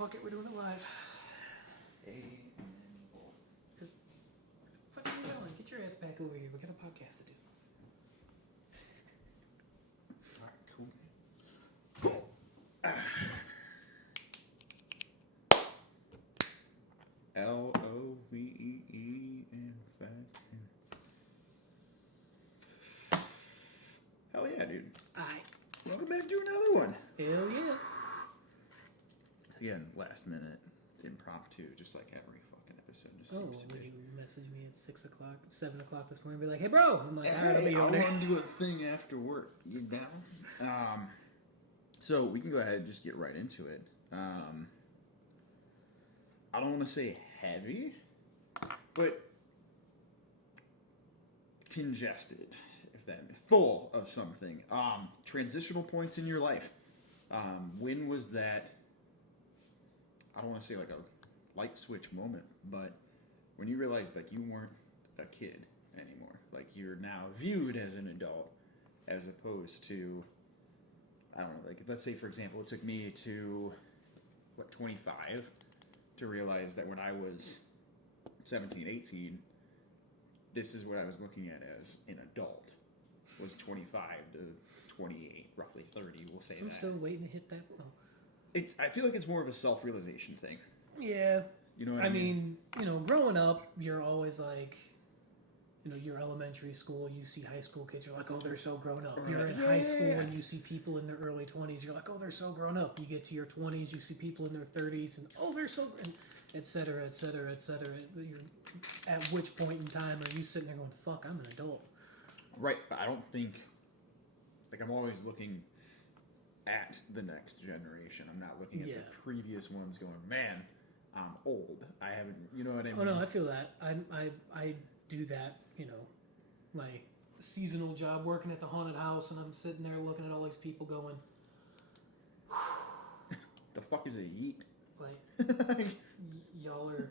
Fuck it, we're doing it live. Fucking yelling. Get your ass back over here. We got a podcast to do. Alright, cool. L-O-V-E-E and fast. Hell yeah, dude. Aye. Welcome back to another one. Hell yeah. Again, last minute, impromptu, just like every fucking episode just seems to When be. you message me at 6 o'clock, 7 o'clock this morning, be like, hey, bro. I'm like, all right, I'll be Hey, I over there. want to do a thing after work. You down? So we can go ahead and just get right into it. I don't want to say heavy, but congested, if that full of something. Transitional points in your life. When was that? I don't want to say like a light switch moment, but when you realized like you weren't a kid anymore, like you're now viewed as an adult, as opposed to, I don't know, like let's say for example, it took me to 25 to realize that when I was 17, 18, this is what I was looking at as an adult. Was 25 to 28, roughly 30, we'll say I'm that. still waiting to hit that, though. I feel like it's more of a self-realization thing. Yeah. You know what I mean? Growing up, you're always like, you're elementary school, you see high school kids, you're like, oh, they're so grown up. You're in high school and you see people in their early 20s, you're like, oh, they're so grown up. You get to your 20s, you see people in their 30s, and oh, they're so, and et cetera, et cetera, et cetera. At which point in time are you sitting there going, fuck, I'm an adult? Right, but I don't think, like I'm always looking at the next generation. I'm not looking at the previous ones going, man, I'm old. I haven't, you know what I mean? Oh, no, I feel that. I do that, my seasonal job working at the haunted house, and I'm sitting there looking at all these people going, The fuck is a yeet? like, y'all are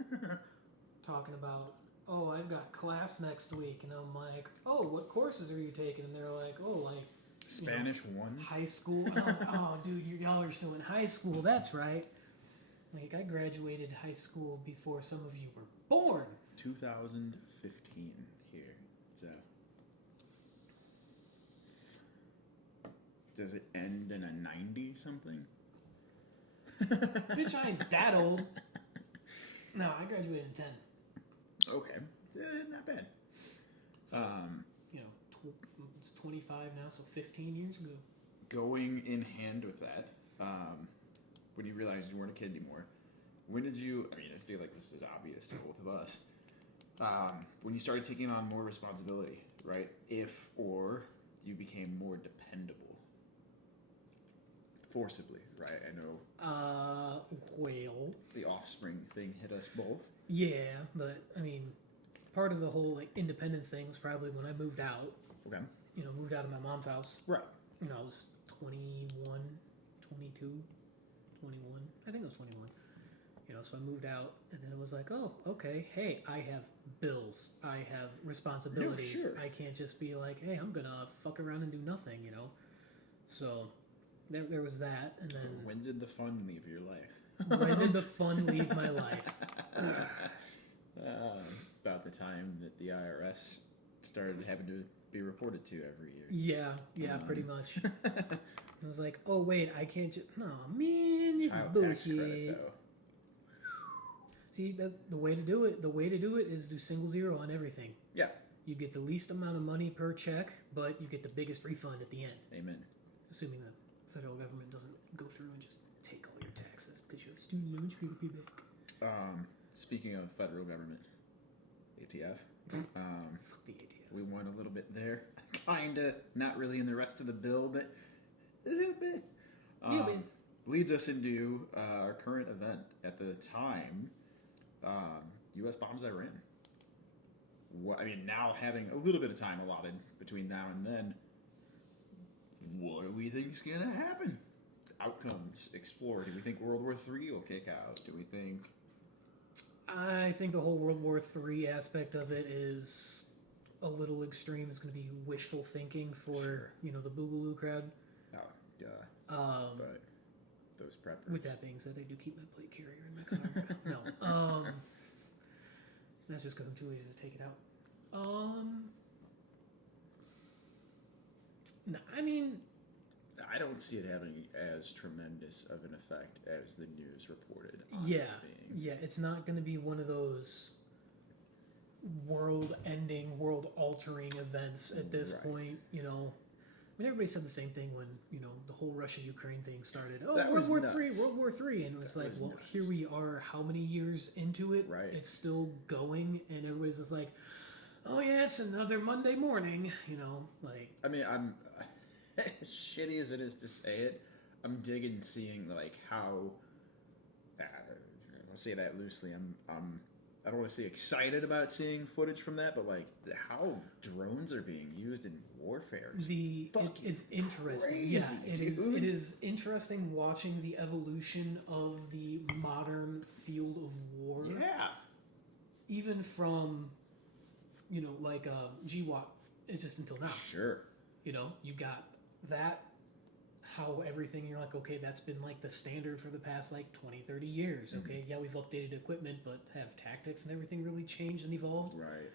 talking about, oh, I've got class next week, and I'm like, oh, what courses are you taking? And they're like, oh, like Spanish 1? high school. And I was like, oh, dude, y'all are still in high school. That's right. Like, I graduated high school before some of you were born. 2015 here. So, does it end in a 90 something? Bitch, I ain't that old. No, I graduated in 10. Okay, not bad. It's 25 now, so 15 years ago. Going in hand with that, when you realized you weren't a kid anymore, when did you, I mean, I feel like this is obvious to both of us, when you started taking on more responsibility, right? If or you became more dependable. Forcibly, right? I know. Well. The offspring thing hit us both. Yeah, but, I mean, part of the whole, like, independence thing was probably when I moved out. Okay. Moved out of my mom's house. Right. I was 21, 22, 21. I think I was 21. So I moved out, and then it was like, oh, okay, hey, I have bills. I have responsibilities. No, sure. I can't just be like, hey, I'm going to fuck around and do nothing, So there was that, and then... When did the fun leave your life? When did the fun leave my life? About the time that the IRS started having to be reported to every year. Yeah, pretty much. I was like, oh, wait, I can't just... No, man, this Child is tax bullshit. credit, though. See, the way to do it is do single zero on everything. Yeah. You get the least amount of money per check, but you get the biggest refund at the end. Amen. Assuming the federal government doesn't go through and just take all your taxes because you have student loans you gotta pay back. Speaking of federal government, ATF. The ATF. We won a little bit there. Kinda. Not really in the rest of the bill, but a little bit. Leads us into our current event. At the time, U.S. bombs Iran. Now having a little bit of time allotted between now and then, what do we think is going to happen? Outcomes, explore. Do we think World War III will kick out? Do we think... I think the whole World War III aspect of it is a little extreme. It's going to be wishful thinking for, the Boogaloo crowd. Oh, yeah. But those preppers. With that being said, I do keep my plate carrier in my car. No, that's just because I'm too lazy to take it out. No, I mean, I don't see it having as tremendous of an effect as the news reported on yeah, it being. yeah, it's not going to be one of those world-ending, world-altering events at this Right. point. You know, I mean, everybody said the same thing when the whole Russia-Ukraine thing started. Oh, That World was War nuts. Three, World War Three, and it was That like, was well, nuts. here we are, how many years into it? Right. It's still going, and everybody's just like, oh yeah, it's another Monday morning. You know, like. I mean, I'm as shitty as it is to say it. I'm digging seeing like how. I'll say that loosely. I don't want to say excited about seeing footage from that, but like how drones are being used in warfare. is It's interesting. crazy, Yeah, it is. dude. It is interesting watching the evolution of the modern field of war. Yeah. Even from, like GWAT. It's just until now. Sure. You got that. How everything, you're like, okay, that's been like the standard for the past like 20, 30 years. Okay, yeah, we've updated equipment, but have tactics and everything really changed and evolved? Right.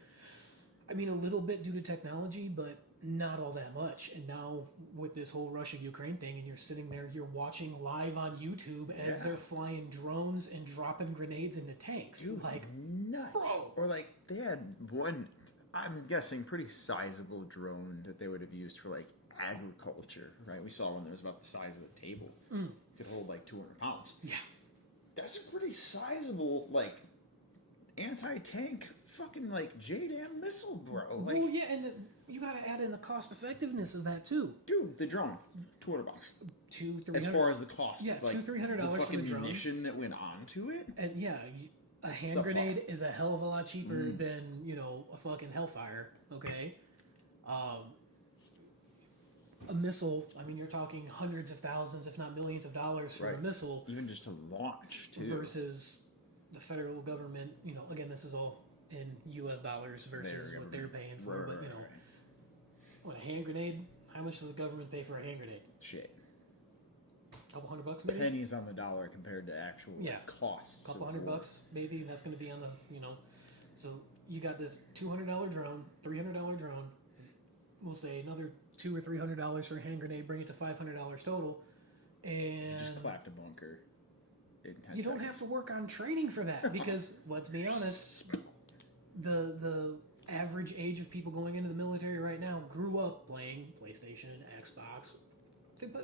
I mean, a little bit due to technology, but not all that much. And now with this whole Russia-Ukraine thing, and you're sitting there, you're watching live on YouTube as Yeah. they're flying drones and dropping grenades into tanks. Dude, Like, nuts. bro. Or like they had one, I'm guessing, pretty sizable drone that they would have used for like agriculture, right? We saw one that was about the size of the table. Could hold like 200 pounds. yeah. That's a pretty sizable, like, anti-tank fucking, like, JDAM missile, bro. Like, Well, yeah, and you got to add in the cost effectiveness of that too. dude, the drone, $200. $200-300. As far as the cost, Yeah, like, $200-300 the for the fucking drone. munition that went onto it. And yeah, a hand Subpar. grenade is a hell of a lot cheaper than a fucking Hellfire. Okay, a missile. I mean, you're talking hundreds of thousands, if not millions of dollars for Right. a missile Even just to launch, too. versus the federal government. Again, this is all in U.S. dollars versus Their what they're government. paying for. Right, But right, right. what, a hand grenade? How much does the government pay for a hand grenade? Shit. A couple $100 maybe. Pennies on the dollar compared to actual like, Yeah. costs. Couple of $100 war. maybe. That's going to be on the So you got this $200 drone, $300 drone. We'll say another $200 or $300 for a hand grenade. Bring it to $500 total, and Just clapped a bunker in 10 you don't seconds. have to work on training for that because let's be honest, the average age of people going into the military right now grew up playing PlayStation, Xbox.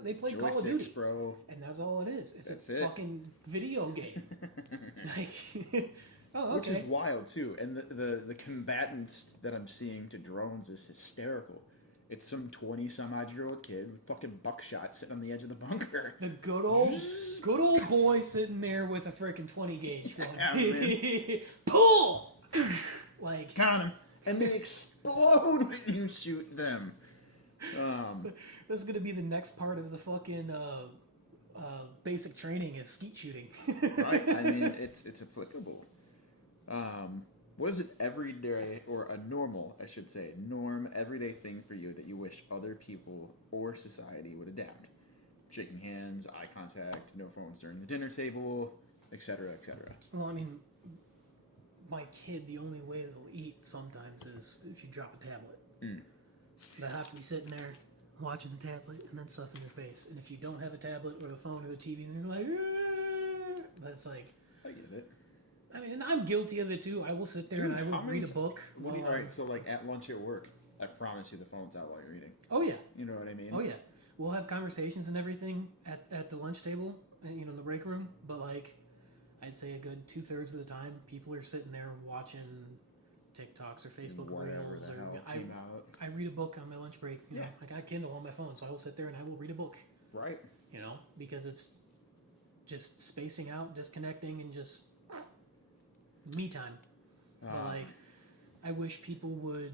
They play Call of Joysticks, Duty, bro. and that's all it is. It's That's a it. fucking video game. Like, oh, okay. Which is wild too, and the combatants that I'm seeing to drones is hysterical. It's some 20-some-odd-year-old kid with fucking buckshot sitting on the edge of the bunker. The good old boy sitting there with a freaking 20 gauge going, Yeah, pull! Like, Count 'em. And they explode when you shoot them. this is going to be the next part of the fucking basic training is skeet shooting. Right? I mean, it's applicable. What is an everyday, or a normal, I should say, everyday thing for you that you wish other people or society would adapt? Shaking hands, eye contact, no phones during the dinner table, etc., etc. Well, I mean, my kid, the only way they'll eat sometimes is if you drop a tablet. They have to be sitting there watching the tablet and then stuff in your face. And if you don't have a tablet or the phone or the TV, then you're like, "Ah." That's like, I get it. I mean, and I'm guilty of it too. I will sit there Dude, and I will how many read a t- book. What do you, while all I'm- right, so like at lunch at work, I promise you the phone's out while you're eating. Oh yeah, You know what I mean? oh yeah. We'll have conversations and everything at the lunch table, and in the break room. But like, I'd say a good 2/3 of the time, people are sitting there watching TikToks or Facebook Whatever Reels. the Or hell came out. I read a book on my lunch break. You know, Yeah. I got Kindle on my phone, so I will sit there and I will read a book. Right. Because it's just spacing out, disconnecting, and just me time. But like, I wish people would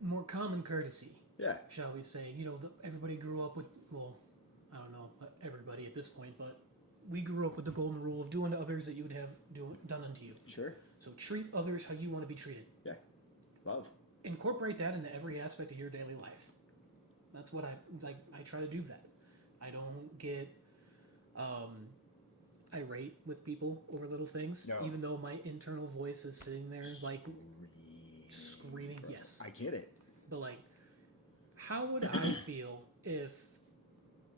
more common courtesy, Yeah. shall we say? Everybody grew up with, well, I don't know, but everybody at this point, but we grew up with the golden rule of doing to others that you would have done unto you. Sure. So treat others how you want to be treated. Yeah. Love. Incorporate that into every aspect of your daily life. That's what I try to do that. I don't get irate with people over little things, No. even though my internal voice is sitting there like screaming. Bro. Yes, I get it. but like, how would I feel if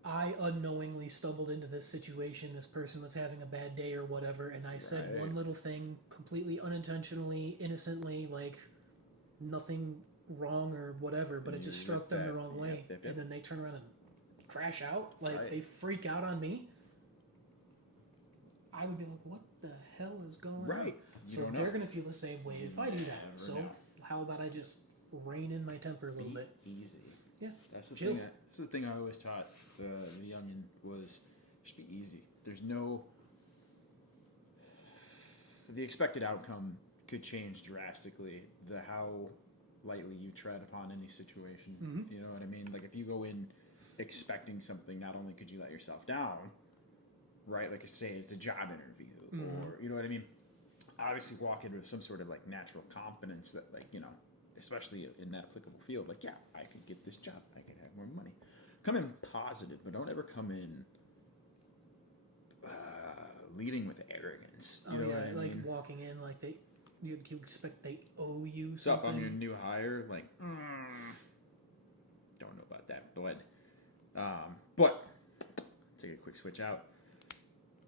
I unknowingly stumbled into this situation? This person was having a bad day or whatever, and I said Right. one little thing completely unintentionally, innocently, like nothing wrong or whatever, but it just You struck let them the that- wrong way, yep, yep. and then they turn around and crash out. Like Right. they freak out on me. I would be like, "What the hell is going on?" Right. You So don't they're know. gonna feel the same way if I do that. Never So know. how about I just rein in my temper a little Be bit? easy. Yeah. That's the Chill. thing. That's the thing I always taught the youngin was just be easy. There's no. The expected outcome could change drastically. The how lightly you tread upon any situation. Mhm. You know what I mean? Like if you go in expecting something, not only could you let yourself down, right? Like say it's a job interview, Mhm. or you know what I mean. Obviously, walk in with some sort of like natural confidence that, like, you know, especially in that applicable field, like, yeah, I could get this job, I could have more money. Come in positive, but don't ever come in leading with arrogance. You know yeah, what I like mean? walking in, like you expect they owe you What's up? something. I'm your new hire. Like, don't know about that, but take a quick switch out.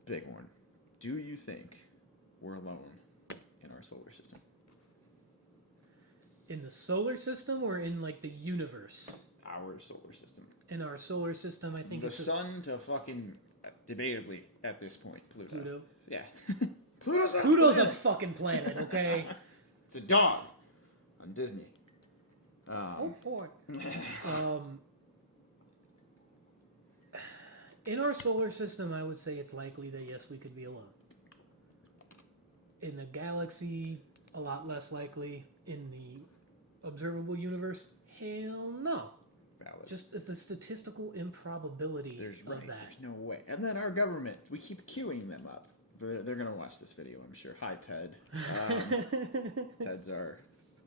Big one. Do you think we're alone in our solar system? In the solar system or in like the universe? Our solar system. In our solar system, I think The it's sun to fucking debatably at this point Pluto. Pluto. Yeah. Pluto's not Pluto's a planet. fucking planet, okay? It's a dog on Disney. Boy. In our solar system, I would say it's likely that yes, we could be alone. In the galaxy, a lot less likely. In the observable universe, hell no. Valid. Just as the statistical improbability There's of right. that. There's no way. And then our government, we keep queuing them up. They're gonna watch this video, I'm sure. Hi, Ted. Ted's our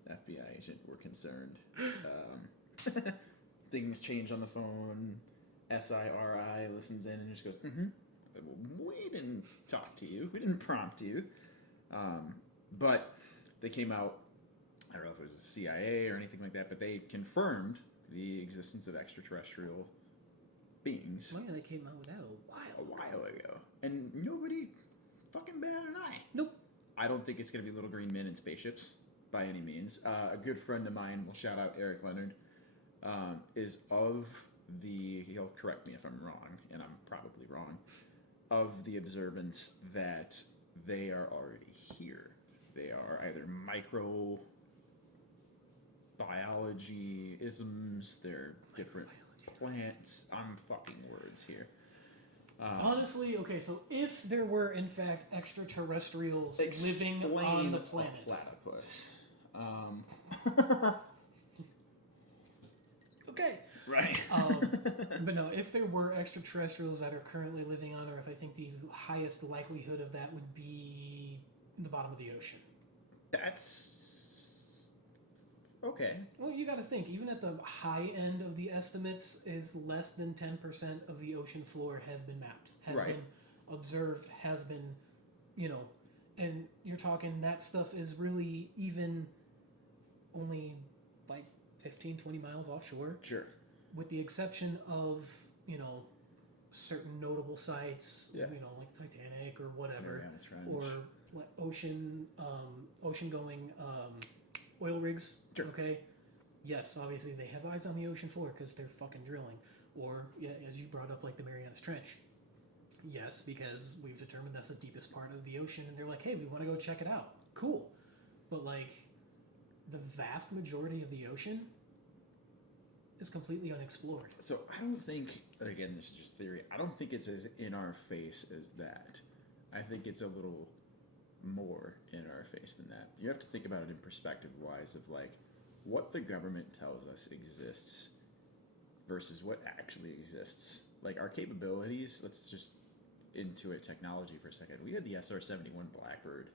FBI agent. We're concerned. Things change on the phone. SIRI listens in and just goes, we didn't talk to you. We didn't prompt you. But they came out, I don't know if it was the CIA or anything like that, but they confirmed the existence of extraterrestrial beings Oh yeah, they came out with that a while ago. And nobody fucking bat an eye. Nope. I don't think it's going to be little green men in spaceships by any means. A good friend of mine, we'll shout out Eric Leonard, is of the, he'll correct me if I'm wrong, and I'm probably wrong, of the observance that they are already here. They are either microbiology isms, they're different plants. I'm fucking words here. Honestly, okay, so if there were in fact extraterrestrials living on the planet, platypus. okay. Right. But no, if there were extraterrestrials that are currently living on Earth, I think the highest likelihood of that would be the bottom of the ocean. That's okay. Well, you got to think, even at the high end of the estimates, is less than 10% of the ocean floor has been mapped, has Right. been observed, has been, and you're talking that stuff is really even only like 15, 20 miles offshore, Sure. with the exception of, certain notable sites, Yeah. like Titanic or whatever, Mariana Trench. or like ocean-going oil rigs. Sure. Okay, yes, obviously they have eyes on the ocean floor because they're fucking drilling. Or yeah, as you brought up, like the Marianas Trench. Yes, because we've determined that's the deepest part of the ocean, and they're like, hey, we want to go check it out. Cool, but like the vast majority of the ocean is completely unexplored. So I don't think, again, this is just theory, I don't think it's as in our face as that. I think it's a little more in our face than that. You have to think about it in perspective wise of like what the government tells us exists versus what actually exists. Like our capabilities, let's just into it technology for a second. We had the SR-71 Blackbird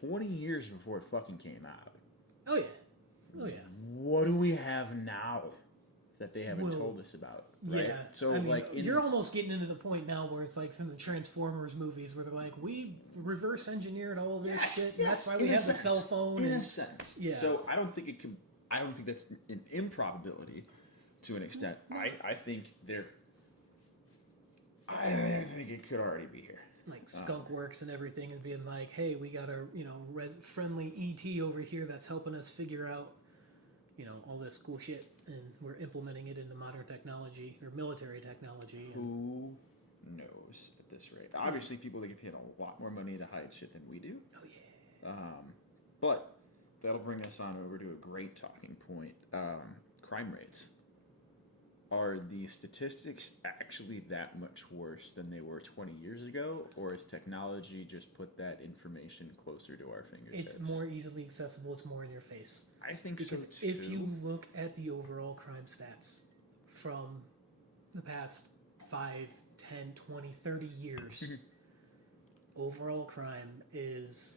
20 years before it fucking came out. Oh yeah, oh yeah. What do we have now? that they haven't Well, told us about. Right? Yeah. So I mean, like you're almost getting into the point now where it's like from the Transformers movies where they're like, we reverse engineered all this shit, and that's why we in a have the sense. cell phone. In and, a sense. Yeah. So I don't think it could. I don't think that's an improbability to an extent. I think there. I think it could already be here. like Skunk Works and everything, and being like, hey, we got a friendly ET over here that's helping us figure out all this cool shit, and we're implementing it into modern technology or military technology. And, Who knows at this rate? Obviously, people that get paid a lot more money to hide shit than we do. oh yeah, But that'll bring us on over to a great talking point. Crime rates. Are the statistics actually that much worse than they were 20 years ago? Or has technology just put that information closer to our fingertips? it's more easily accessible. It's more in your face. I think Because so too. if you look at the overall crime stats from the past 5, 10, 20, 30 years, overall crime is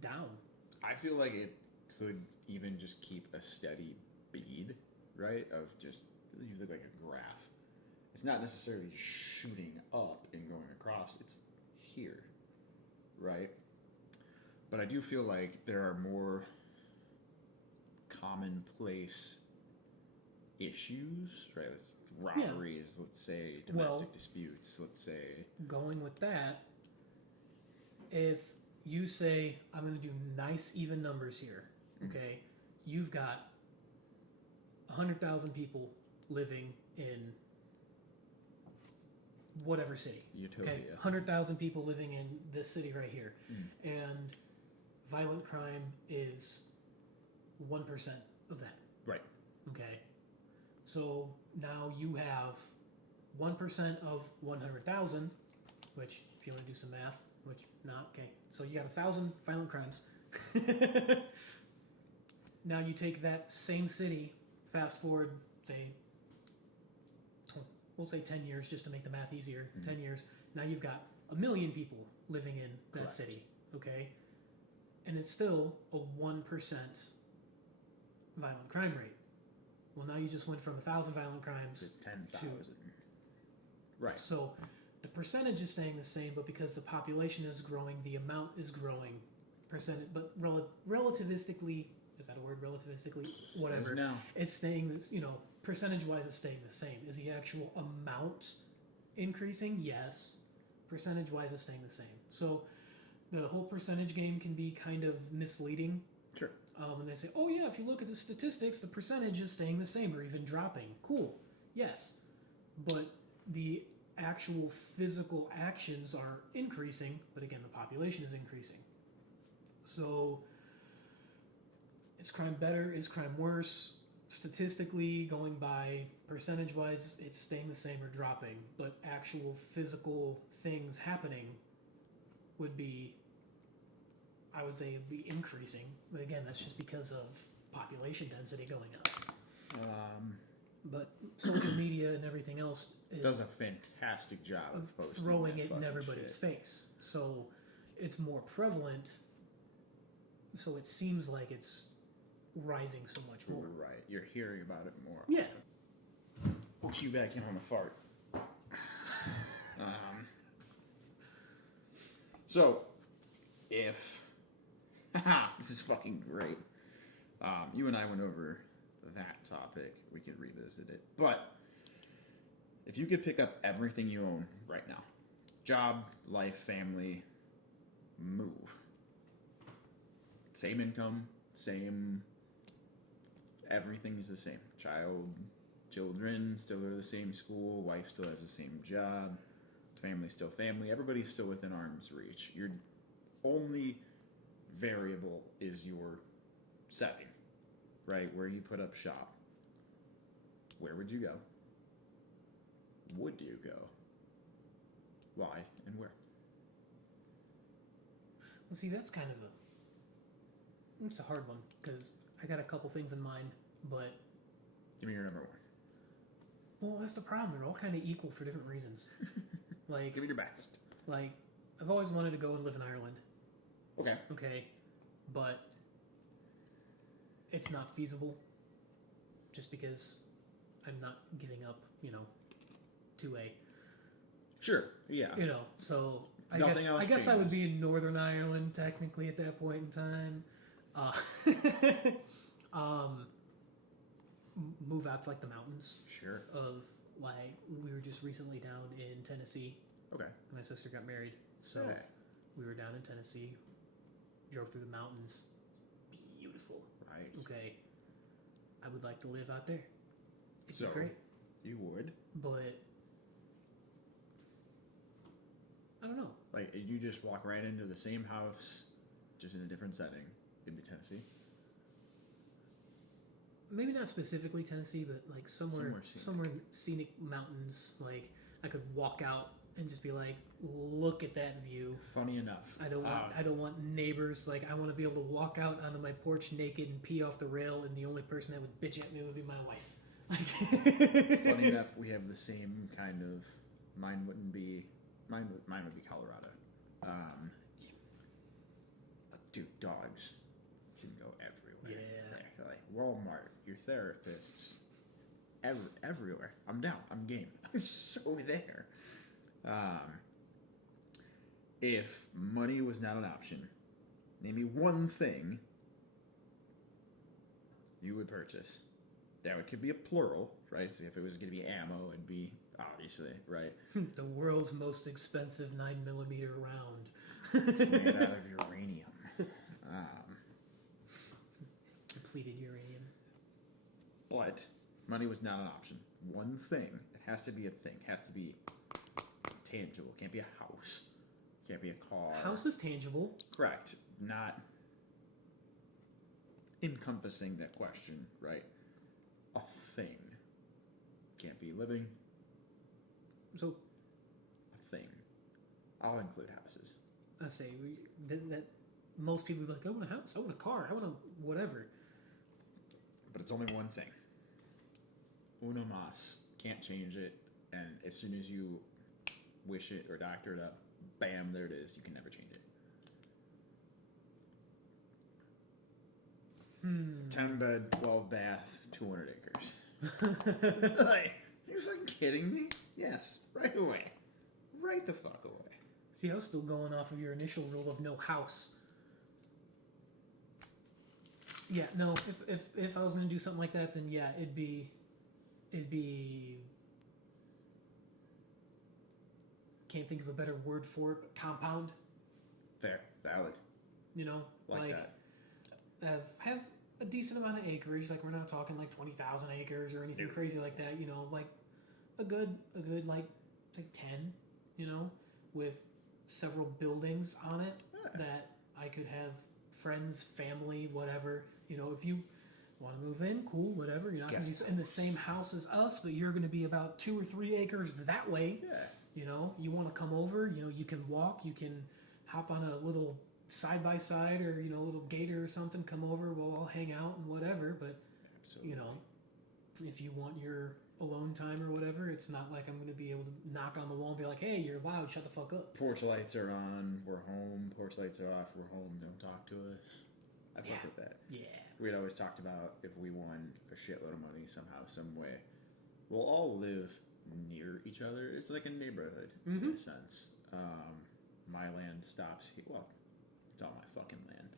down. I feel like it could even just keep a steady bead, right? Of just, you look like a graph. It's not necessarily shooting up and going across, it's here, right? But I do feel like there are more commonplace issues, right? It's robberies, let's say, domestic disputes, let's say. Going with that, if you say, I'm going to do nice even numbers here, okay? You've got 100,000 people living in whatever city. Utopia. Okay, 100,000 people living in this city right here. And violent crime is 1% of that. Right. Okay. So now you have 1% of 100,000, which, if you want to do some math, which not, okay. So you got 1,000 violent crimes. Now you take that same city, fast forward, say, we'll say 10 years just to make the math easier. 10 years. Now you've got 1 million people living in that Correct. city. Okay. And it's still a 1% violent crime rate. Well, now you just went from 1,000 violent crimes To 10,000. Right. So the percentage is staying the same, but because the population is growing, the amount is growing. Percentage, but relativistically, is that a word? Relativistically, whatever. Now. It's staying this. Percentage-wise, it's staying the same. Is the actual amount increasing? Yes. Percentage-wise, it's staying the same. So the whole percentage game can be kind of misleading. Sure. When they say, oh yeah, if you look at the statistics, the percentage is staying the same or even dropping. Cool. Yes. But the actual physical actions are increasing, but again, the population is increasing. So is crime better? Is crime worse? Statistically, going by percentage-wise, it's staying the same or dropping, but actual physical things happening would be, I would say, it'd be increasing. But again, that's just because of population density going up. But social media and everything else Does a fantastic job of posting throwing that it in fucking everybody's shit. face. So it's more prevalent. So it seems like it's rising so much more. Right. You're hearing about it more. Yeah. We'll cue back in on the fart. So, if this is fucking great. You and I went over that topic. We could revisit it. But if you could pick up everything you own right now, job, life, family, move. Same income, same, everything's the same. Children still go to the same school, wife still has the same job, family still family, everybody's still within arm's reach. Your only variable is your setting, right? Where you put up shop. Where would you go? Would you go? Why and where? Well, see, that's kind of it's a hard one because I got a couple things in mind, but Give me your number one. well, that's the problem. They're all kind of equal for different reasons. Give me your best. Like, I've always wanted to go and live in Ireland. Okay. Okay, but it's not feasible just because I'm not giving up, 2A. Sure. Yeah. So I Nothing guess else I guess I would changes. be in Northern Ireland technically at that point in time. Uh, um, move out to like the mountains Sure. of like we were just recently down in Tennessee. Okay. My sister got married, so Yeah. we were down in Tennessee. Drove through the mountains. Beautiful. Right. Okay. I would like to live out there. It'd So be great, you would but I don't know. like you just walk right into the same house, just in a different setting, in Tennessee. Maybe not specifically Tennessee, but like somewhere Somewhere scenic. scenic mountains. Like I could walk out and just be like, look at that view. Funny enough, I don't want neighbors. Like I want to be able to walk out onto my porch naked and pee off the rail, and the only person that would bitch at me would be my wife. funny enough, we have the same kind of. Mine would be Colorado. Dude, dogs can go everywhere. Yeah. Like Walmart, your therapists, everywhere. I'm down. I'm game. I'm so there. If money was not an option, name me one thing you would purchase. Now it could be a plural, right? So if it was going to be ammo, it'd be obviously right. The world's most expensive 9mm round. It's made out of uranium. Depleted uranium. But money was not an option. One thing. It has to be a thing. It has to be tangible. Can't be a house. Can't be a car. House is tangible. Correct. Not encompassing that question, right? A thing. Can't be living. So A thing. I'll include houses. I say that most people would be like, I want a house, I want a car, I want a whatever. But it's only one thing. Uno mas. Can't change it. And as soon as you wish it or doctor it up, bam, there it is. You can never change it. 10 bed, 12 bath, 200 acres. Like, are you fucking kidding me? Yes, right away. Right the fuck away. See, I was still going off of your initial rule of no house. Yeah, no. If I was gonna do something like that, then yeah, it'd be. Can't think of a better word for it. But compound. Fair, valid. Like that. have a decent amount of acreage. Like we're not talking like 20,000 acres or anything crazy like that. Like a good like say 10. With several buildings on it that I could have friends, family, whatever. If you want to move in, cool, whatever. You're not going to be in the same house as us, but you're going to be about 2 or 3 acres that way. Yeah. You want to come over, you can walk, you can hop on a little side-by-side or, a little gator or something, come over, we'll all hang out and whatever. But, Absolutely. if you want your alone time or whatever, it's not like I'm going to be able to knock on the wall and be like, hey, you're loud, shut the fuck up. Porch lights are on, we're home. Porch lights are off, we're home. Don't talk to us. I fuck with that. Yeah. We'd always talked about if we won a shitload of money somehow, some way, we'll all live near each other. It's like a neighborhood in a sense. My land stops here. Well, it's all my fucking land.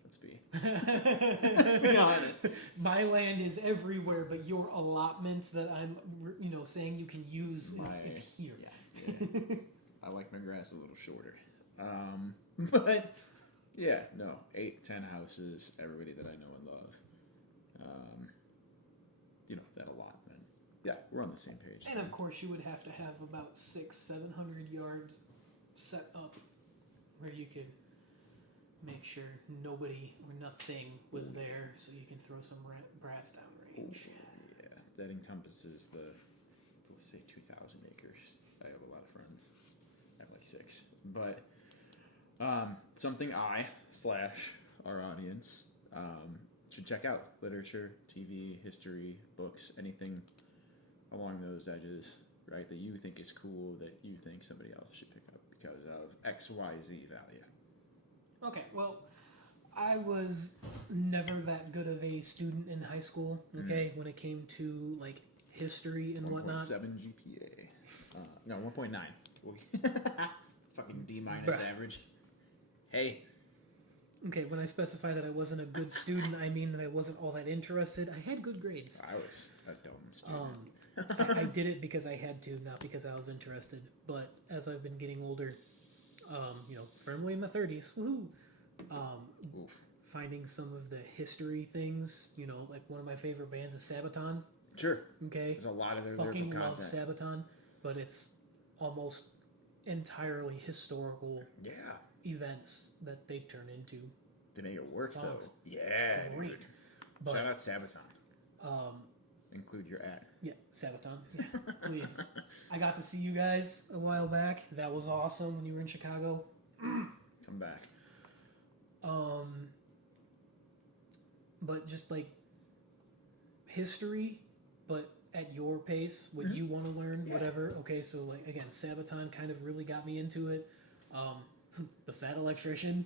Let's be honest. My land is everywhere, but your allotments that I'm, saying you can use is here. Yeah. I like my grass a little shorter. But yeah, no, 8, 10 houses, everybody that I know and love. That allotment. Yeah, we're on the same page. And of course, you would have to have about 600-700 yards set up where you could make sure nobody or nothing was there, so you can throw some brass down range. Yeah, that encompasses let's say 2,000 acres. I have a lot of friends. I have like 6. But something our audience should check out. Literature, TV, history, books, anything along those edges, right, that you think is cool, that you think somebody else should pick up because of XYZ value. Okay, well, I was never that good of a student in high school, when it came to, like, history and whatnot. 1.7 GPA. No, 1.9. Fucking D minus Bruh. average. Hey. Okay, when I specify that I wasn't a good student, I mean that I wasn't all that interested. I had good grades. I was a dumb student. I did it because I had to, not because I was interested. But as I've been getting older, firmly in my 30s, woohoo, Oof. finding some of the history things, like one of my favorite bands is Sabaton. Sure. Okay, There's a lot of their fucking lyrical love content. Sabaton, but it's almost entirely historical Yeah. events that they turn into. They make it work, though. Songs. Yeah. Great. dude. But Shout out Sabaton. Include your ad. yeah, Sabaton. Yeah, please. I got to see you guys a while back. That was awesome when you were in Chicago. Come back. But just like history, but at your pace, what you want to learn, Yeah. whatever. Okay, so like again, Sabaton kind of really got me into it. The Fat Electrician.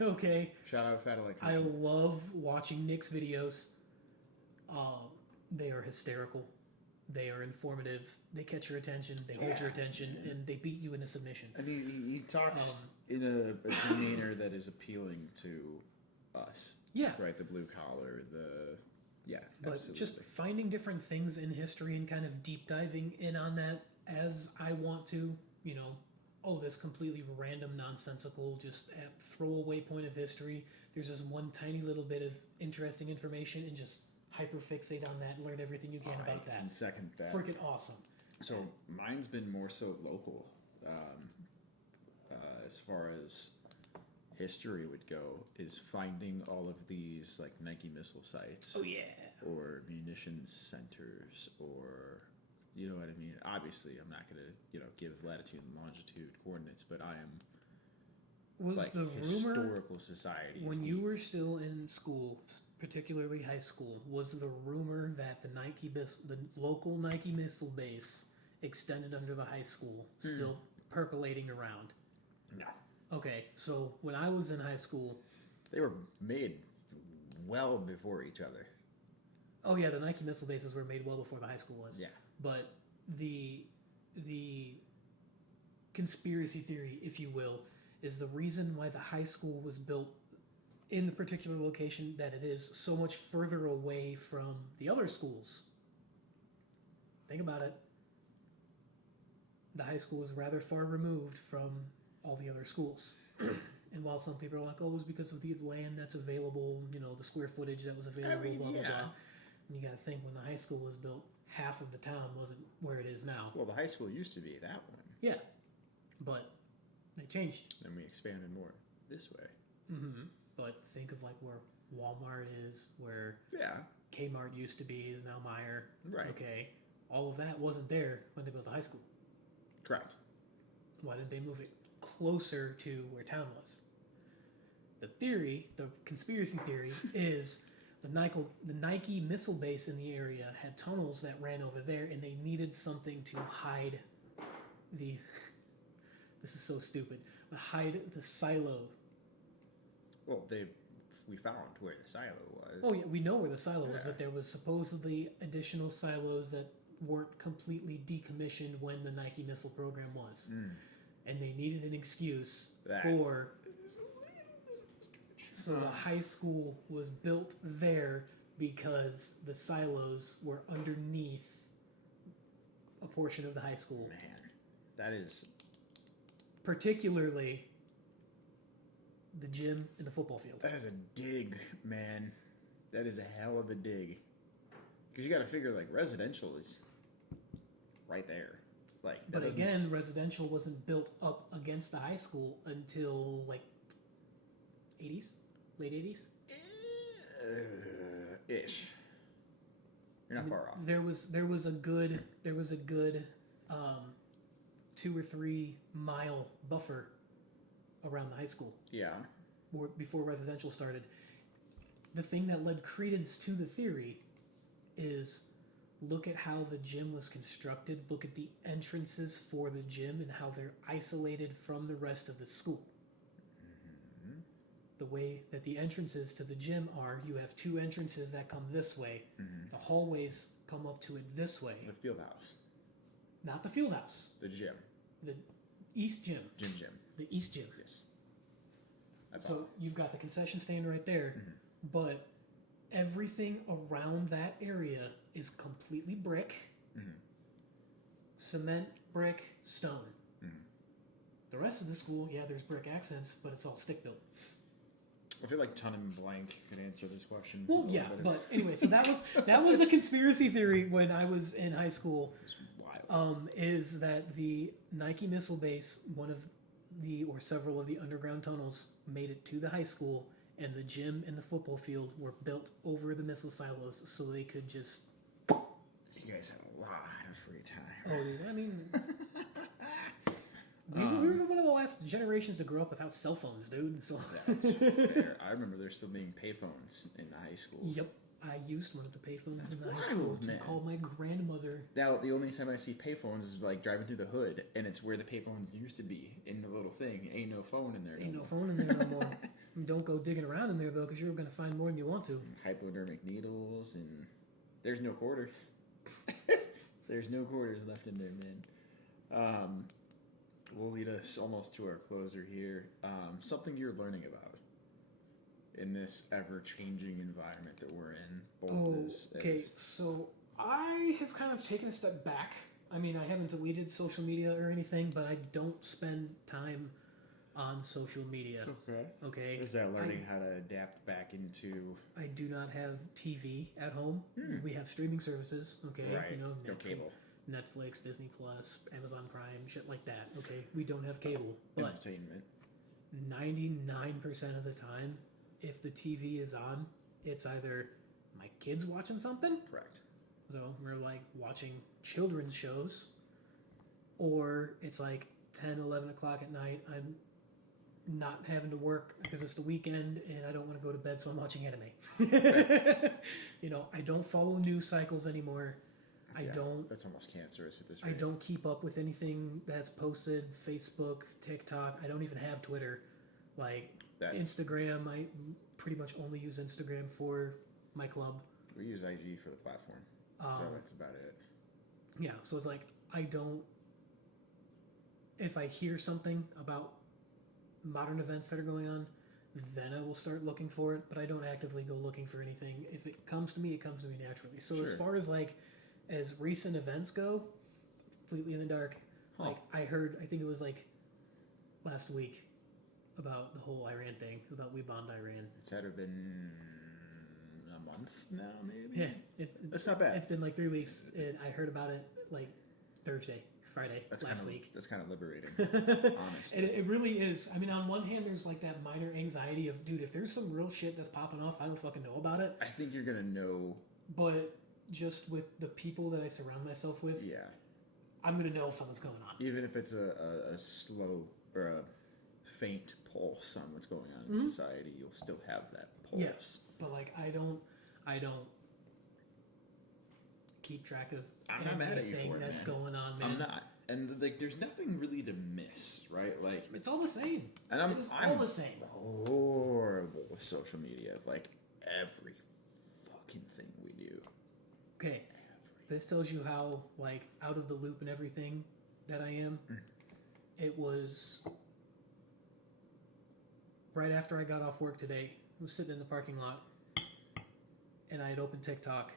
Okay, Shout out Fat Electrician. I love watching Nick's videos. They are hysterical. They are informative. They catch your attention. They hold your Yeah. attention, and they beat you into submission. And he talks in a demeanor that is appealing to us. Yeah, Right? The blue collar, but absolutely. just finding different things in history and kind of deep diving in on that as I want to, this completely random, nonsensical, just throwaway point of history. There's just one tiny little bit of interesting information and just hyperfixate on that and learn everything you can I about that. can second that. Freaking awesome. So mine's been more so local, as far as history would go, is finding all of these like Nike missile sites. Oh yeah. Or munitions centers, or you know what I mean. Obviously, I'm not gonna give latitude and longitude coordinates, but I am Was like the rumor historical societies. when you were still in school, particularly high school, was the rumor that the local Nike missile base extended under the high school still percolating around? No, Okay, so when I was in high school, they were made well before each other. oh yeah, the Nike missile bases were made well before the high school was. Yeah. But the conspiracy theory, if you will, is the reason why the high school was built in the particular location that it is so much further away from the other schools. Think about it. The high school is rather far removed from all the other schools. And while some people are like, oh, it was because of the land that's available, the square footage that was available, blah, blah, blah. And you got to think when the high school was built, half of the town wasn't where it is now. Well, the high school used to be that one. Yeah, but they changed. Then we expanded more this way. Mm-hmm. But think of like where Walmart is, where Yeah. Kmart used to be, is now Meijer. Right. Okay, all of that wasn't there when they built the high school. Correct. Why didn't they move it closer to where town was? The conspiracy theory is the Nike missile base in the area had tunnels that ran over there, and they needed something to hide the. This is so stupid. But hide the silo. Well, we found where the silo was. Oh yeah, we know where the silo was, Yeah. but there was supposedly additional silos that weren't completely decommissioned when the Nike missile program was, and they needed an excuse for. So the high school was built there because the silos were underneath a portion of the high school. Man, that is Particularly the gym and the football field. That is a dig, man. That is a hell of a dig. Because you got to figure, like, residential is right there. Like, that But doesn't- again, residential wasn't built up against the high school until like 80s, late 80s. Ish. You're not far off. There was a good 2 or 3 mile buffer around the high school Yeah. before residential started. The thing that led credence to the theory is look at how the gym was constructed, look at the entrances for the gym and how they're isolated from the rest of the school. the way that the entrances to the gym are, you have two entrances that come this way. Mm-hmm. The hallways come up to it this way. The field house. Not the field house. The gym. The East Gym. Gym. The East Gym. Yes. So you've got the concession stand right there, Mm-hmm. but everything around that area is completely brick, Mm-hmm. cement, brick, stone. Mm-hmm. The rest of the school, yeah, there's brick accents, but it's all stick built. I feel like Ton and Blank could answer this question. Well, a little yeah, better. but anyway, so that was the conspiracy theory when I was in high school. It's wild. Is that the Nike missile base, one of the or several of the underground tunnels, made it to the high school, and the gym and the football field were built over the missile silos, so they could just. You guys had a lot of free time. Oh, dude, I mean, we were one of the last generations to grow up without cell phones, dude. So That's fair. I remember there still being payphones in the high school. Yep, I used one of the payphones in the high wild, school to man. call my grandmother. Now, the only time I see payphones is like driving through the hood, and it's where the payphones used to be in the little thing. Ain't no phone in there. Ain't no more. phone in there no more. Don't go digging around in there though, because you're gonna find more than you want to. Hypodermic needles, and there's no quarters. There's no quarters left in there, man. Will lead us almost to our closer here. Something you're learning about in this ever-changing environment that we're in. Both Okay, so I have kind of taken a step back. I mean, I haven't deleted social media or anything, but I don't spend time on social media. Okay. Okay. Is that learning how to adapt back into I do not have TV at home. We have streaming services. Okay. right? You know, No cable. Netflix, Disney Plus, Amazon Prime, shit like that. Okay. We don't have cable, but Entertainment. 99% of the time, if the TV is on, it's either my kids watching something. Correct. So we're like watching children's shows, or it's like 10, 11 o'clock at night. I'm not having to work because it's the weekend and I don't want to go to bed, so I'm watching anime. You know, I don't follow news cycles anymore. I Yeah, don't. That's almost cancerous at this I rate. don't keep up with anything that's posted. Facebook, TikTok. I don't even have Twitter. Like That's, Instagram, I pretty much only use Instagram for my club. we use IG for the platform, so that's about it. Yeah, so it's like I don't. If I hear something about modern events that are going on, then I will start looking for it. But I don't actively go looking for anything. If it comes to me, it comes to me naturally. So as Sure. far as like as recent events go, completely in the dark. Huh. Like I heard, I think it was like last week about the whole Iran thing, about we bombed Iran. It's had to have been a month now, maybe. Yeah, That's not bad. It's been like 3 weeks, and I heard about it like Friday That's last kind of, week. That's kind of liberating, And honestly. it really is. I mean, on one hand, there's like that minor anxiety of, dude, if there's some real shit that's popping off, I don't fucking know about it. I think you're gonna know. But just with the people that I surround myself with, Yeah, I'm gonna know if something's going on. even if it's a slow or a faint pulse on what's going on in Mhm. society, you'll still have that pulse. Yes, but like I don't keep track of I'm not mad at you anything for it, that's man. going on, man. I'm not, and like, there's nothing really to miss, right? Like, It's all the same. and I'm It is all I'm the same. horrible with social media. Like every fucking thing we do. Okay, this tells you how like out of the loop and everything that I am. It was right after I got off work today. I was sitting in the parking lot, and I had opened TikTok,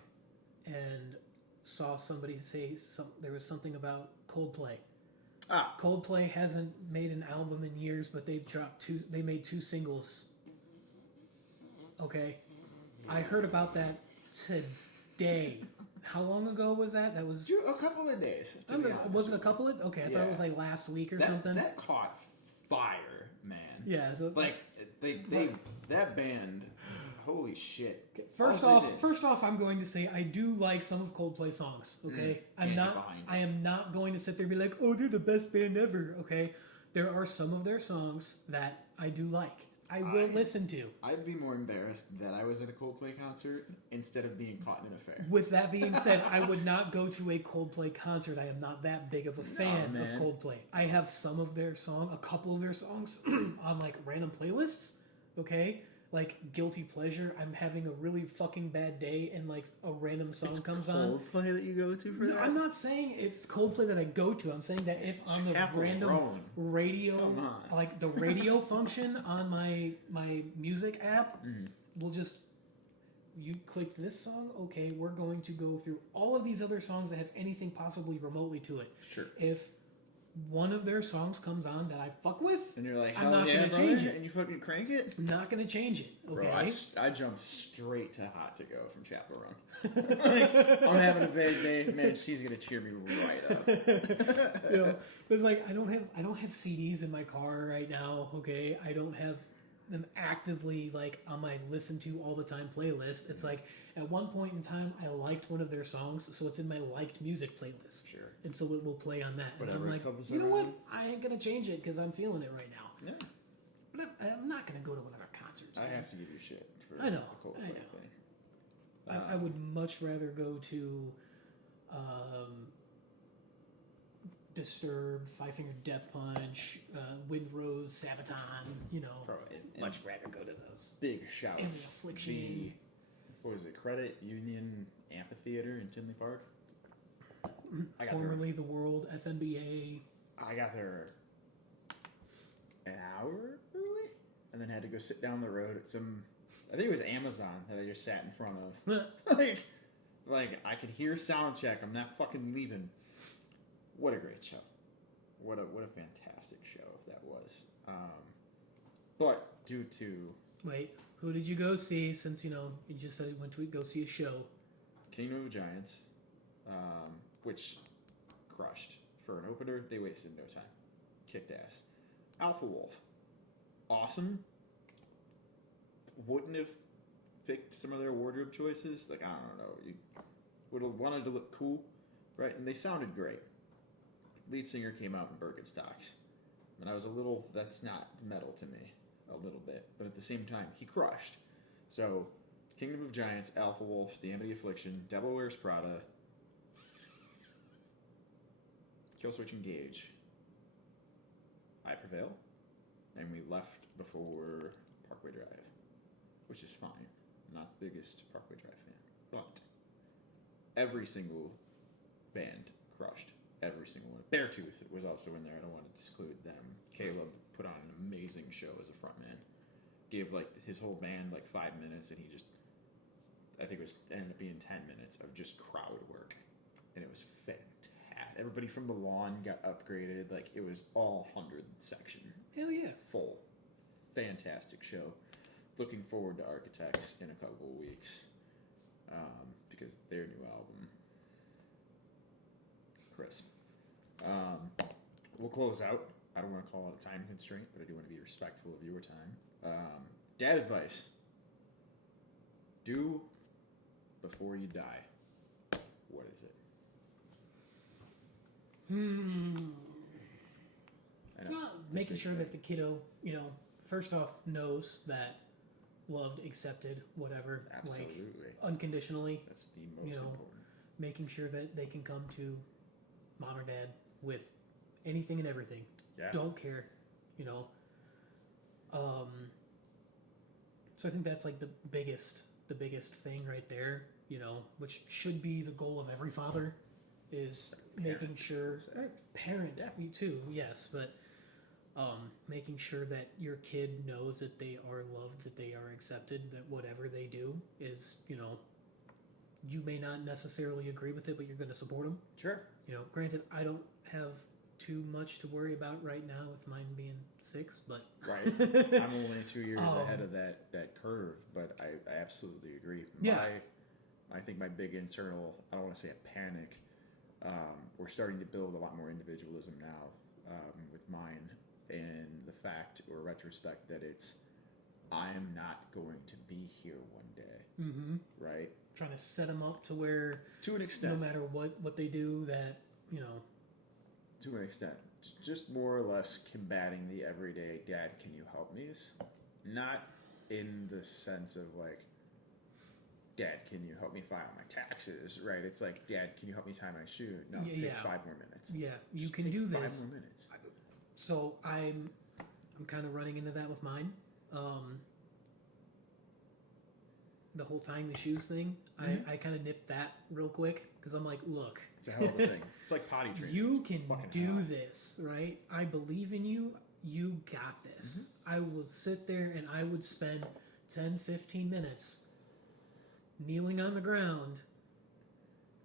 and saw somebody say there was something about Coldplay. Ah, Coldplay hasn't made an album in years, but they made 2 singles. Okay, I heard about that today. How long ago was that? That was. a couple of days. to be honest. Was it a couple of? Okay, I thought it was Yeah. like last week or that, something. That caught fire, man. Yeah. So Like they that band. Holy shit! First All they did- off, I'm going to say I do like some of Coldplay songs. Okay, can't get behind it. I am not going to sit there and be like, oh, they're the best band ever. Okay, there are some of their songs that I do like. I will listen to. I'd be more embarrassed that I was at a Coldplay concert instead of being caught in an affair. With that being said, I would not go to a Coldplay concert. I am not that big of a fan of man. Coldplay. I have some of their a couple of their songs on like random playlists. okay? Like guilty pleasure. I'm having a really fucking bad day, and like a random song comes on. Coldplay that you go to for No, that? I'm not saying it's Coldplay that I go to. I'm saying that if on the Chapel random Roan. radio, Come on. like the radio function on my music app, will just you click this song. Okay, we're going to go through all of these other songs that have anything possibly remotely to it. Sure. If one of their songs comes on that I fuck with, And you're like, I'm hell not yeah, gonna brother, change it. and you fucking crank it? I'm not gonna change it. Okay. Bro, I jump straight to Hot to Go from Chapel Run. Like, I'm having a bad day, man. She's gonna cheer me right up. You know, it's like I don't have CDs in my car right now. Okay, I don't have them actively like on my listen to all the time playlist. It's like at one point in time I liked one of their songs, so it's in my liked music playlist. Sure. And so it will play on that. Whatever and I'm like, comes you know what? around. I ain't gonna change it because I'm feeling it right now. Yeah. But I'm not gonna go to one of their concerts. I man. have to give you shit for I know, the Coldplay I know. thing. I would much rather go to Disturbed, Five Finger Death Punch, Wind Rose, Sabaton. You know, Bro, and much rather go to those. big shouts. And the Affliction. What was it? Credit Union Amphitheater in Tinley Park. I got Formerly the World FNBA. I got there an hour early, and then had to go sit down the road at some. I think it was Amazon that I just sat in front of. like I could hear sound check. I'm not fucking leaving. What a great show! What a fantastic show that was. But due to Wait, who did you go see? Since you just said you went to go see a show. Kingdom of Giants, which crushed for an opener. They wasted no time, kicked ass. Alpha Wolf, awesome. Wouldn't have picked some of their wardrobe choices. Like I don't know, you would have wanted to look cool, right? And they sounded great. Lead singer came out in Birkenstocks, and I was a little. That's not metal to me, a little bit, but at the same time, he crushed. So, Kingdom of Giants, Alpha Wolf, The Amity Affliction, Devil Wears Prada, Killswitch Engage, I Prevail, and we left before Parkway Drive, which is fine. I'm not the biggest Parkway Drive fan, but every single band crushed. Every single one. Beartooth was also in there. I don't want to exclude them. Caleb put on an amazing show as a frontman. Gave like his whole band like 5 minutes, and he just, I think it was ended up being 10 minutes of just crowd work, and it was fantastic. Everybody from the lawn got upgraded. Like it was all 100 section. Hell yeah. Full. Fantastic show. Looking forward to Architects in a couple of weeks, because their new album, crisp. We'll close out. I don't want to call it a time constraint, but I do want to be respectful of your time. Dad advice. Do before you die. What is it? I know. Well, making sure that the kiddo, first off, knows that loved, accepted, whatever, Absolutely. like unconditionally. That's the most important. Making sure that they can come to mom or dad with anything and everything. Yeah. Don't care, So I think that's like the biggest thing right there, which should be the goal of every father, is making sure parent, me too, yes, but making sure that your kid knows that they are loved, that they are accepted, that whatever they do is, you may not necessarily agree with it, but you're going to support them. Sure. Granted, I don't have too much to worry about right now with mine being 6, but Right. I'm only 2 years ahead of that curve, but I absolutely agree. Yeah. I think my big internal, I don't want to say a panic, we're starting to build a lot more individualism now with mine, and the fact or retrospect that it's, I am not going to be here one day, right? Trying to set them up to where, to an extent, no matter what they do, that, to an extent, just more or less combating the everyday dad, can you help me? Not in the sense of like, dad, can you help me file my taxes, right? It's like, dad, can you help me tie my shoe? No, take 5 more minutes. Yeah, you Just can take do 5 this. more minutes. So I'm kind of running into that with mine. the whole tying the shoes thing, I kind of nipped that real quick because I'm like, look, It's a hell of a thing. It's like potty training. you It's can fucking do hell. this, right? I believe in you. You got this. I will sit there and I would spend 10, 15 minutes kneeling on the ground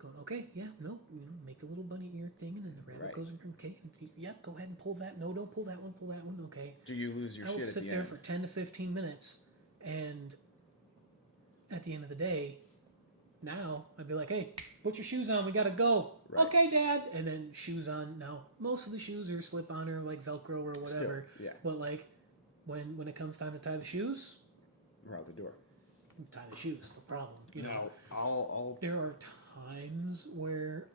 going, okay, yeah, no, make the little bunny ear thing and then the rabbit Right. goes in front, okay, yep, go ahead and pull that. No, don't pull that one, okay. Do you lose your I will shit at sit the there end? for 10 to 15 minutes and at the end of the day, now I'd be like, hey, put your shoes on, we gotta go. Right. Okay, Dad. And then shoes on. Now, most of the shoes are slip on or like Velcro or whatever. Still, yeah. But like when it comes time to tie the shoes, We're out the door. tie the shoes, no problem. You know, No, I'll there are times where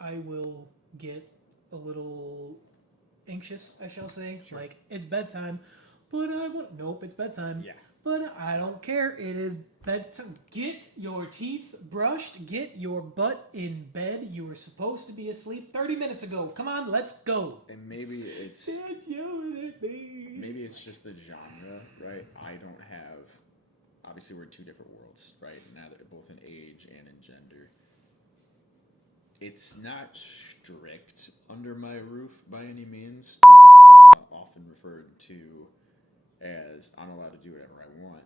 I will get a little anxious, I shall say. Sure. Like, it's bedtime, but nope, it's bedtime. Yeah. But I don't care. It is bedtime. Get your teeth brushed. Get your butt in bed. You were supposed to be asleep 30 minutes ago. Come on, let's go. and maybe it's Dad's yelling at me. maybe it's just the genre, right? I don't have. Obviously, we're in two different worlds, right? Neither both in age and in gender. It's not strict under my roof by any means. Lucas is often referred to as I'm allowed to do whatever I want.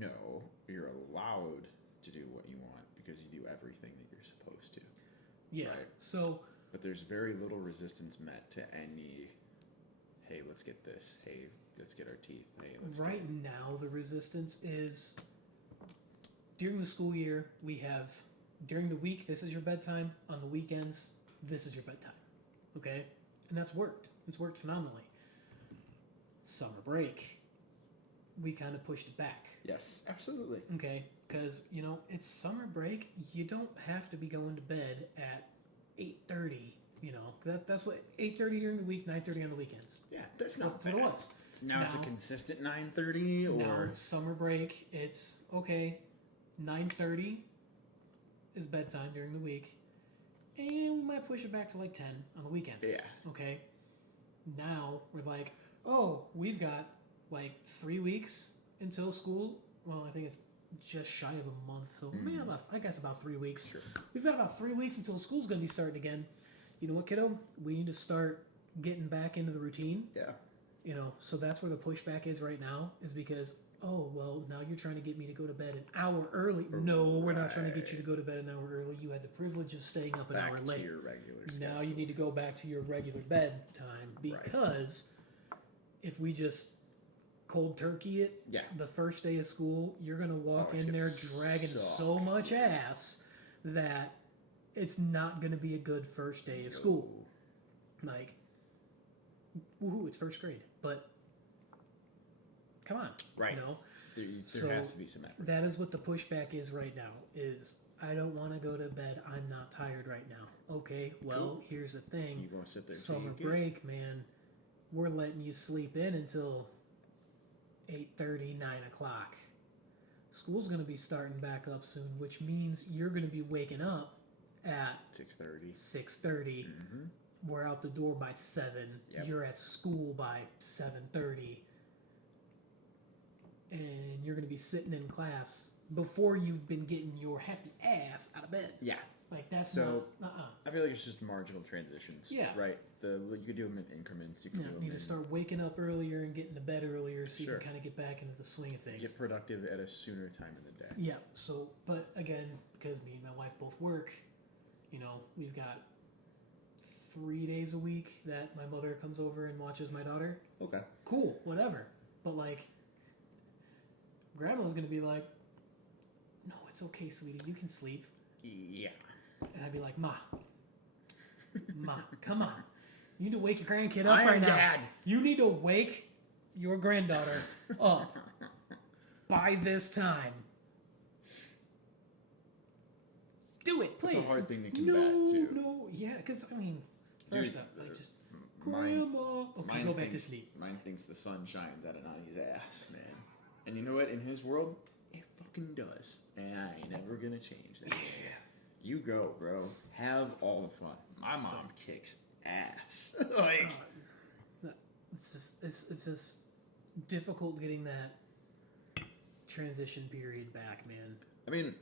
No, you're allowed to do what you want because you do everything that you're supposed to. Yeah. Right. So But there's very little resistance met to any, hey, let's get this. Hey, let's get our teeth. Hey, let's right now, the resistance is during the school year, we have during the week, this is your bedtime. On the weekends, this is your bedtime. Okay? And that's worked. It's worked phenomenally. Summer break, we kind of pushed it back. Yes, absolutely. Okay? Because, it's summer break. You don't have to be going to bed at 8:30. That's what 8:30 during the week, 9:30 on the weekends. Yeah, that's That's not what bad. it was. Now it's a Now- consistent 9:30 Now, or summer break, it's okay. 9:30 is bedtime during the week, and we might push it back to like 10 on the weekends. Yeah. Okay. Now we're like, oh, we've got like 3 weeks until school. Well, I think it's just shy of a month, so maybe I guess about 3 weeks. Sure. We've got about 3 weeks until school's going to be starting again. You know what, kiddo? We need to start getting back into the routine. yeah. So that's where the pushback is right now, is because, oh, well, now you're trying to get me to go to bed an hour early. No, we're not trying to get you to go to bed an hour early. You had the privilege of staying up an Back hour to late. your regular Now schedule. you need to go back to your regular bedtime, because if we just cold turkey it Yeah. the first day of school, you're going to walk it's in gonna there dragging so suck. much ass that it's not going to be a good first day of school. Like, woohoo, it's first grade. But come on. Right. There So, has to be some effort. That is what the pushback is right now, is I don't want to go to bed. I'm not tired right now. Okay, well, Cool. here's the thing. You gonna sit there? Summer till you break, man, we're letting you sleep in until 8:30, 9 o'clock. School's going to be starting back up soon, which means you're going to be waking up at get 6:30. 6:30. Mm-hmm. We're out the door by 7. Yep. You're at school by 7:30. And you're going to be sitting in class before you've been getting your happy ass out of bed. Yeah. Like, that's So- not... I feel like it's just marginal transitions. Yeah. Right. You could do them in increments. You can do them Need to start waking up earlier and getting to bed earlier so you Sure. can kind of get back into the swing of things. get productive at a sooner time in the day. Yeah, so, but again, because me and my wife both work, we've got 3 days a week that my mother comes over and watches my daughter. Okay. Cool, whatever. But, like, grandma's going to be like, no, it's okay, sweetie, you can sleep. Yeah. And I'd be like, Ma, come on. You need to wake your grandkid up I right am now. Dad. You need to wake your granddaughter up by this time. Do it, please. It's a hard thing to combat, too. No, yeah, because, first Dude, up, like, just, mine- Grandma. Okay, Mine go back to thinks- sleep. Mine thinks the sun shines out of Nani's ass, man. And you know what? In his world, it fucking does. And I ain't never gonna change that. shit. You go, bro. Have all the fun. My mom kicks ass. Like, It's just difficult getting that transition period back, man. I mean,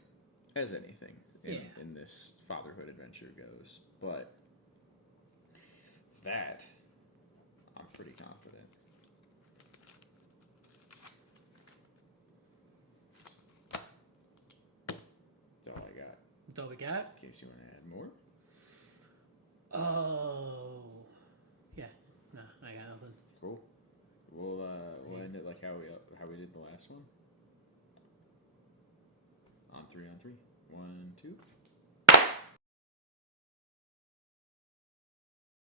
as anything Yeah. in this fatherhood adventure goes, but that I'm pretty confident. That's all I got. That's all we got. In case you want to add more. Oh, yeah. Nah, I got nothing. Cool. We'll end it like how we did the last one. On three. 1, 2.